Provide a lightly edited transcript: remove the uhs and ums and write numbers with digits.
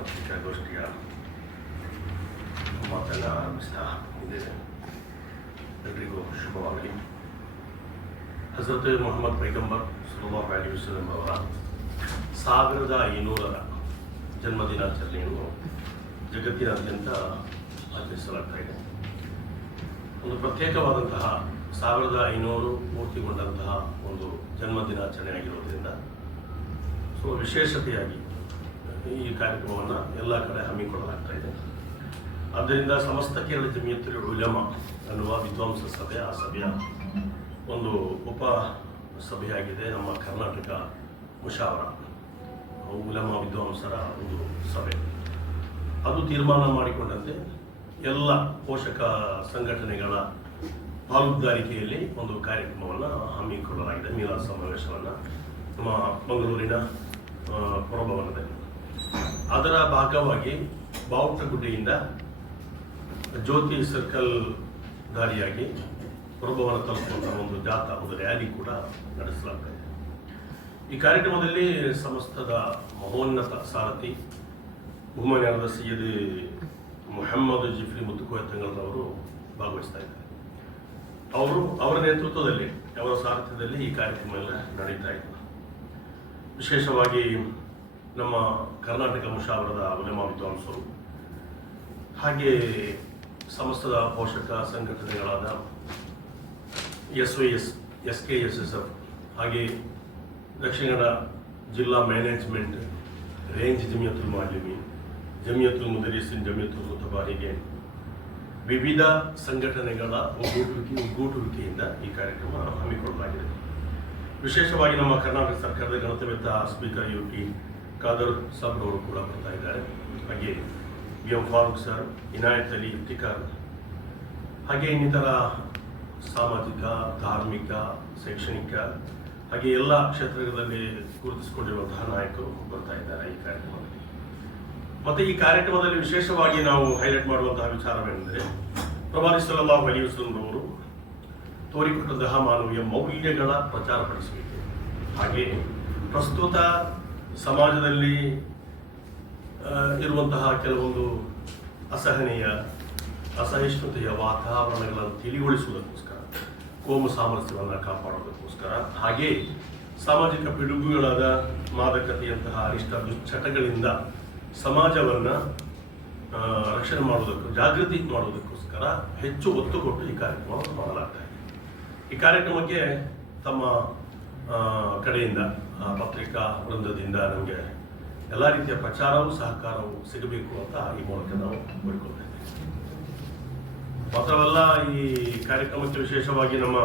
ಪತ್ರಿಕಾಗೋಷ್ಠಿಯ ಮಾತನ್ನು ಆರಂಭಿಸ್ತಾ ಇದ್ದೇವೆ. ಎಲ್ರಿಗೂ ಶುಭವಾಗಲಿ. ಹಜರತ್ ಮೊಹಮ್ಮದ್ ಪೈಗಂಬರ್ ಸಲ್ಲಲ್ಲಾಹು ಅಲೈಹಿ ವಸಲ್ಲಂ ಅವರ 1500ರ ಜನ್ಮದಿನಾಚರಣೆಯನ್ನು ಜಗತ್ತಿನಾದ್ಯಂತ ಆಚರಿಸಲಾಗ್ತಾ ಇದೆ. ಒಂದು ಪ್ರತ್ಯೇಕವಾದಂತಹ 1500 ಪೂರ್ತಿಗೊಂಡಂತಹ ಒಂದು ಜನ್ಮದಿನಾಚರಣೆ ಆಗಿರೋದ್ರಿಂದ ವಿಶೇಷತೆಯಾಗಿ ಈ ಕಾರ್ಯಕ್ರಮವನ್ನು ಎಲ್ಲ ಕಡೆ ಹಮ್ಮಿಕೊಳ್ಳಲಾಗ್ತಾ ಇದೆ. ಆದ್ದರಿಂದ ಸಮಸ್ತ ಕೇರಳ ಜಮಿಯತುಲ್ ಉಲಮಾ ಅನ್ನುವ ವಿದ್ವಾಂಸ ಸಭೆ, ಆ ಸಭೆಯ ಒಂದು ಉಪ ಸಭೆಯಾಗಿದೆ ನಮ್ಮ ಕರ್ನಾಟಕ ಮುಷಾವರ ಉಲಮಾ ವಿದ್ವಾಂಸರ ಒಂದು ಸಭೆ. ಅದು ತೀರ್ಮಾನ ಮಾಡಿಕೊಂಡಂತೆ ಎಲ್ಲ ಪೋಷಕ ಸಂಘಟನೆಗಳ ಪಾಲುದಾರಿಕೆಯಲ್ಲಿ ಒಂದು ಕಾರ್ಯಕ್ರಮವನ್ನು ಹಮ್ಮಿಕೊಳ್ಳಲಾಗಿದೆ. ಮೀಲಾದ್ ಸಮಾವೇಶವನ್ನು ನಮ್ಮ ಮಂಗಳೂರಿನ ಪುರಭವನದಲ್ಲಿ. ಅದರ ಭಾಗವಾಗಿ ಬಾವುಟಗುಡ್ಡೆಯಿಂದ ಜ್ಯೋತಿ ಸರ್ಕಲ್ ದಾರಿಯಾಗಿ ಪುರಭವನ ತಲುಪುವಂತಹ ಒಂದು ಜಾಥಾ, ಒಂದು ರ್ಯಾಲಿ ಕೂಡ ನಡೆಸಲಾಗ್ತದೆ. ಈ ಕಾರ್ಯಕ್ರಮದಲ್ಲಿ ಸಮಸ್ತದ ಮಹೋನ್ನತ ಸಾರಥಿ ಬಹುಮಾನ್ಯರಾದ ಸೈಯದ್ ಮುಹಮ್ಮದ್ ಜಿಫ್ರಿ ಮುತ್ತುಕೋಯ ತಂಗಲ್ರವರು ಭಾಗವಹಿಸ್ತಾ ಇದ್ದಾರೆ. ಅವರ ನೇತೃತ್ವದಲ್ಲಿ, ಅವರ ಸಾರಥ್ಯದಲ್ಲಿ ಈ ಕಾರ್ಯಕ್ರಮ ಎಲ್ಲ ನಡೀತಾ ಇದೆ. ವಿಶೇಷವಾಗಿ ನಮ್ಮ ಕರ್ನಾಟಕ ಮುಷಾವರದ ಉಲಮಾ ವಿದ್ವಾಂಸರು, ಹಾಗೆ ಸಮಸ್ತದ ಪೋಷಕ ಸಂಘಟನೆಗಳಾದ SYS, SKSSF, ಹಾಗೆ ದಕ್ಷಿಣ ಕನ್ನಡ ಜಿಲ್ಲಾ ಮ್ಯಾನೇಜ್ಮೆಂಟ್, ರೇಂಜ್ ಜಮಿಯತುಲ್ ಮಾಲಿಮೀನ್, ಜಮಿಯತುಲ್ ಮುದರಿಸಿನ್, ಜಮಿಯತುಲ್ ಖುತಬಾ, ಹೀಗೆ ವಿವಿಧ ಸಂಘಟನೆಗಳ ಒಗ್ಗೂಟುವಿಕೆಯಿಂದ ಈ ಕಾರ್ಯಕ್ರಮ ಹಮ್ಮಿಕೊಳ್ಳಲಾಗಿದೆ. ವಿಶೇಷವಾಗಿ ನಮ್ಮ ಕರ್ನಾಟಕ ಸರ್ಕಾರದ ಗಣತವ್ಯತ ಸ್ಪೀಕರ್ UT ಖಾದರ್ ಸಾಬ್ರವರು ಕೂಡ ಬರ್ತಾ ಇದ್ದಾರೆ. ಹಾಗೆ BM ಫಾರೂಕ್ ಸರ್, ಇನಾಯತ್ ಅಲಿ ಇಫ್ತಿಕಾರ್, ಹಾಗೆ ಇನ್ನಿತರ ಸಾಮಾಜಿಕ, ಧಾರ್ಮಿಕ, ಶೈಕ್ಷಣಿಕ, ಹಾಗೆ ಎಲ್ಲ ಕ್ಷೇತ್ರಗಳಲ್ಲಿ ಗುರುತಿಸಿಕೊಂಡಿರುವಂತಹ ನಾಯಕರು ಬರ್ತಾ ಇದ್ದಾರೆ ಈ ಕಾರ್ಯಕ್ರಮದಲ್ಲಿ. ಮತ್ತು ಈ ಕಾರ್ಯಕ್ರಮದಲ್ಲಿ ವಿಶೇಷವಾಗಿ ನಾವು ಹೈಲೈಟ್ ಮಾಡುವಂತಹ ವಿಚಾರವೇನೆಂದರೆ, ಪ್ರವಾದಿ ಸಲ್ಲಲ್ಲಾಹು ಅಲೈಹಿ ವಸಲ್ಲಂ ಅವರು ತೋರಿಕೊಟ್ಟಂತಹ ಮಾನವೀಯ ಮೌಲ್ಯಗಳ ಪ್ರಚಾರಪಡಿಸುವಿಕೆ, ಹಾಗೆ ಪ್ರಸ್ತುತ ಸಮಾಜದಲ್ಲಿ ಇರುವಂತಹ ಕೆಲವೊಂದು ಅಸಹಿಷ್ಣುತೆಯ ವಾತಾವರಣಗಳನ್ನು ತಿಳಿಗೊಳಿಸುವುದಕ್ಕೋಸ್ಕರ, ಕೋಮು ಸಾಮರಸ್ಯವನ್ನು ಕಾಪಾಡೋದಕ್ಕೋಸ್ಕರ, ಹಾಗೆ ಸಾಮಾಜಿಕ ಪಿಡುಗುಗಳಾದ ಮಾದಕತೆಯಂತಹ ಅನಿಷ್ಟ ದುಶ್ಚಟಗಳಿಂದ ಸಮಾಜವನ್ನು ರಕ್ಷಣೆ ಮಾಡುವುದಕ್ಕೂ, ಜಾಗೃತಿ ಮಾಡುವುದಕ್ಕೋಸ್ಕರ ಹೆಚ್ಚು ಒತ್ತು ಕೊಟ್ಟು ಈ ಕಾರ್ಯಕ್ರಮವನ್ನು ಮಾಡಲಾಗ್ತಾ ಇದೆ. ಈ ಕಾರ್ಯಕ್ರಮಕ್ಕೆ ತಮ್ಮ ಕಡೆಯಿಂದ, ಪತ್ರಿಕಾ ವೃಂದದಿಂದ ನಮಗೆ ಎಲ್ಲ ರೀತಿಯ ಪ್ರಚಾರವೂ ಸಹಕಾರವೂ ಸಿಗಬೇಕು ಅಂತ ಈ ಮೂಲಕ ನಾವು ಕೋರಿಕೊಳ್ತಾ ಇದ್ದೇವೆ. ಮಾತ್ರವಲ್ಲ, ಈ ಕಾರ್ಯಕ್ರಮಕ್ಕೆ ವಿಶೇಷವಾಗಿ ನಮ್ಮ